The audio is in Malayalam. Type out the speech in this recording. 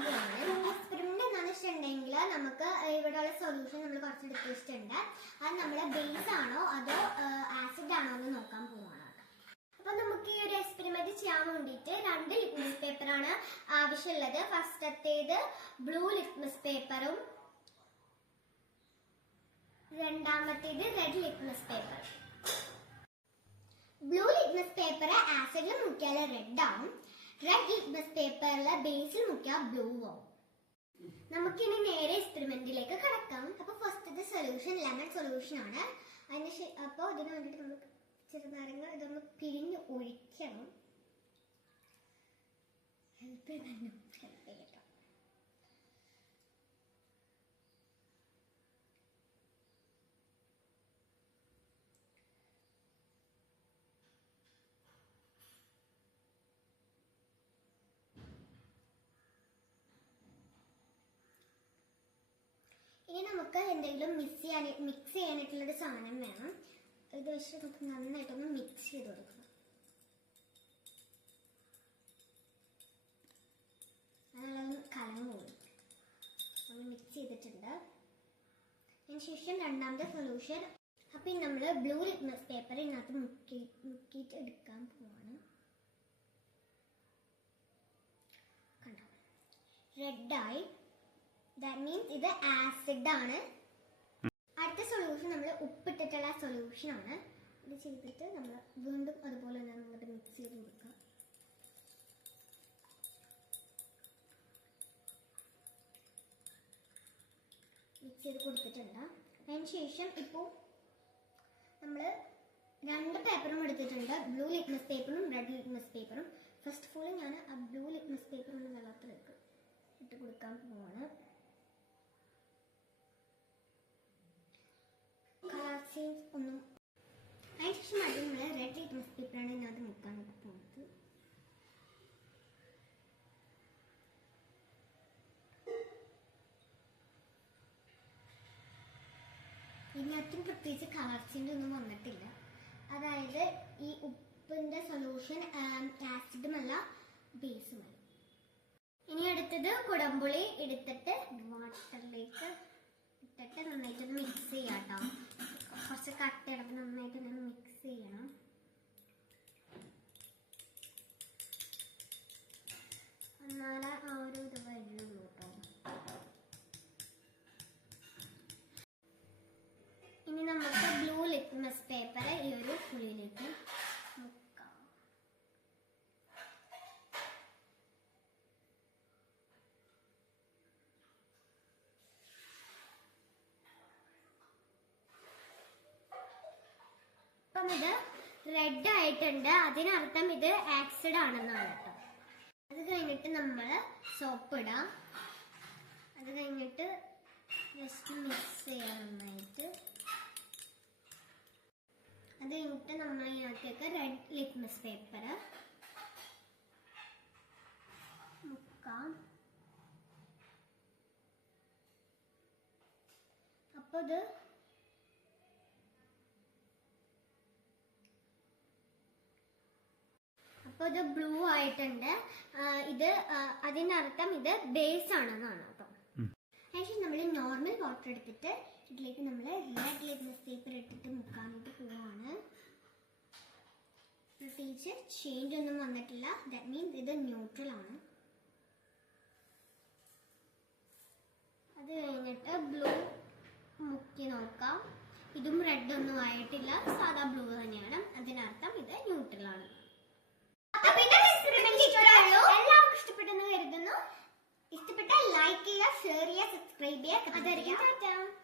ആഗ്രഹമാണ് എക്സ്പെരിമെന്റ് നന്നിട്ടുണ്ടെങ്കിൽ നമുക്ക് ഇവിടെയുള്ള സൊല്യൂഷൻ നമ്മൾ കുറച്ച് എടുത്തിട്ടുണ്ട് അത് നമ്മുടെ ബേസ് ആണോ അതോ ആസിഡ് ആണോ എന്ന് നോക്കാൻ പോവാണ് അപ്പൊ നമുക്ക് ഈ ഒരു എക്സ്പെരിമെന്റ് ചെയ്യാൻ വേണ്ടിയിട്ട് രണ്ട് ലിറ്റ്മസ് പേപ്പറാണ് ആവശ്യമുള്ളത്. ഫസ്റ്റത്തേത് ബ്ലൂ ലിറ്റ്മസ് പേപ്പറും രണ്ടാമത്തേത് red litmus paper blue litmus paper ആസിഡിൽ മുക്കിയാൽ റെഡ് ആവും. റെഡ് ലിറ്റ്മസ് പേപ്പറിലെ ബേസിൽ മുക്കിയാൽ ബ്ലൂ ആവും നമുക്കിനി നേരെ എക്സ്പെരിമെന്റിലേക്ക് കടക്കാം. അപ്പൊ ഫസ്റ്റത്തെ സൊല്യൂഷൻ ലെമൺ സൊല്യൂഷൻ ആണ്. അതിന് അപ്പോൾ അപ്പൊ അതിന് വേണ്ടിയിട്ട് നമുക്ക് ചെറുനാരങ്ങ ഇതൊന്ന് പിഴിഞ്ഞ് ഒഴിക്കണം. ഹെൽപ്പ് ചെയ്യണം. ഹെൽപ്പ് ചെയ്യട്ടോ ഇനി നമുക്ക് എന്തെങ്കിലും മിക്സ് ചെയ്യാൻ മിക്സ് ചെയ്യാനായിട്ടുള്ളൊരു സാധനം വേണം. ഇത് വെച്ചിട്ട് നമുക്ക് നന്നായിട്ടൊന്ന് മിക്സ് ചെയ്ത് കൊടുക്കണം. അതിനുള്ളൊന്ന് കലങ്ങ് പോകും ഒന്ന് മിക്സ് ചെയ്തിട്ടുണ്ട്. അതിനുശേഷം രണ്ടാമത്തെ സൊല്യൂഷൻ അപ്പം നമ്മൾ ബ്ലൂ ലിറ്റ്മസ് പേപ്പർ ഇതിനകത്ത് മുക്കി മുക്കിയിട്ട് എടുക്കാൻ പോവാണ്. കണ്ടോ? റെഡായി ദാറ്റ് മീൻസ് ഇത് ആസിഡ് ആണ്. അടുത്ത സൊല്യൂഷൻ നമ്മൾ ഉപ്പിട്ടിട്ടുള്ള സൊല്യൂഷൻ ആണ്. ഇത് ചെയ്തിട്ട് നമ്മൾ വീണ്ടും അതുപോലെ തന്നെ നമ്മൾ മിക്സ് ചെയ്ത് കൊടുക്കുക മിക്സ് ചെയ്ത് കൊടുത്തിട്ടുണ്ട്. അതിന് ശേഷം ഇപ്പോൾ നമ്മൾ രണ്ട് പേപ്പറും എടുത്തിട്ടുണ്ട്. ബ്ലൂ ലിറ്റ്മസ് പേപ്പറും റെഡ് ലിറ്റ്മസ് പേപ്പറും ഫസ്റ്റ് ഓഫ് ഓൾ ഞാൻ ആ ബ്ലൂ ലിറ്റ്മസ് പേപ്പർ ഒന്ന് വെള്ളത്തിലേക്ക് ഇട്ട് കൊടുക്കാൻ പോവാണ് കളർ ചേഞ്ച് ഒന്നും അതിനുശേഷം അത് നമ്മൾ റെഡ് ലിറ്റ്മസ് പേപ്പറാണ് ഇതിനകത്ത് മുക്കാനൊക്കെ പോകുന്നത് ഇതിനകത്തും പ്രത്യേകിച്ച് കളർ ചേഞ്ച് ഒന്നും വന്നിട്ടില്ല. അതായത് ഈ ഉപ്പിന്റെ സൊല്യൂഷൻ ആസിഡുമല്ല ബേസുമല്ല ഇനി അടുത്തത് കുടംപുളി എടുത്തിട്ട് വാട്ടറിലേക്ക് ഇത് റെഡ് ആയിട്ടുണ്ട്. അതിനർത്ഥം ഇത് ആക്സിഡ് ആണെന്നാണ് കേട്ടോ. അത് കഴിഞ്ഞിട്ട് നമ്മൾ സോപ്പ് ഇടാം. അത് കഴിഞ്ഞിട്ട് ജസ്റ്റ് മിക്സ് ചെയ്യാം നന്നായിട്ട്. അത് കഴിഞ്ഞിട്ട് നമ്മൾ ഇതിനകത്തേക്ക് റെഡ് ലിറ്റ്മസ് പേപ്പർ മുക്കാം. അപ്പോൾ ഇത് അപ്പോൾ ഇത് ബ്ലൂ ആയിട്ടുണ്ട് ഇത് അതിനർത്ഥം ഇത് ബേസ് ആണെന്നാണ് കേട്ടോ. അതിനുശേഷം നമ്മൾ നോർമൽ വാട്ടർ എടുത്തിട്ട് ഇതിലേക്ക് നമ്മൾ റെഡ് ലിറ്റ്മസ് പേപ്പർ ഇട്ടിട്ട് മുക്കാനായിട്ട് പോവാണ്. പ്രത്യേകിച്ച് ചേഞ്ച് ഒന്നും വന്നിട്ടില്ല. ദാറ്റ് മീൻസ് ഇത് ന്യൂട്രൽ ആണ്. അത് കഴിഞ്ഞിട്ട് ബ്ലൂ മുക്കി നോക്കാം. ഇതും റെഡ് ഒന്നും ആയിട്ടില്ല. സാധാ ബ്ലൂ തന്നെയാണ്. അതിനർത്ഥം ഇത് ന്യൂട്രൽ ആണ്. എല്ലാവർക്കും ഇഷ്ടപ്പെട്ടെന്ന് കരുതുന്നു. ഇഷ്ടപ്പെട്ടാൽ ലൈക്ക് ചെയ്യുക ഷെയർ ചെയ്യുക സബ്സ്ക്രൈബ് ചെയ്യുക.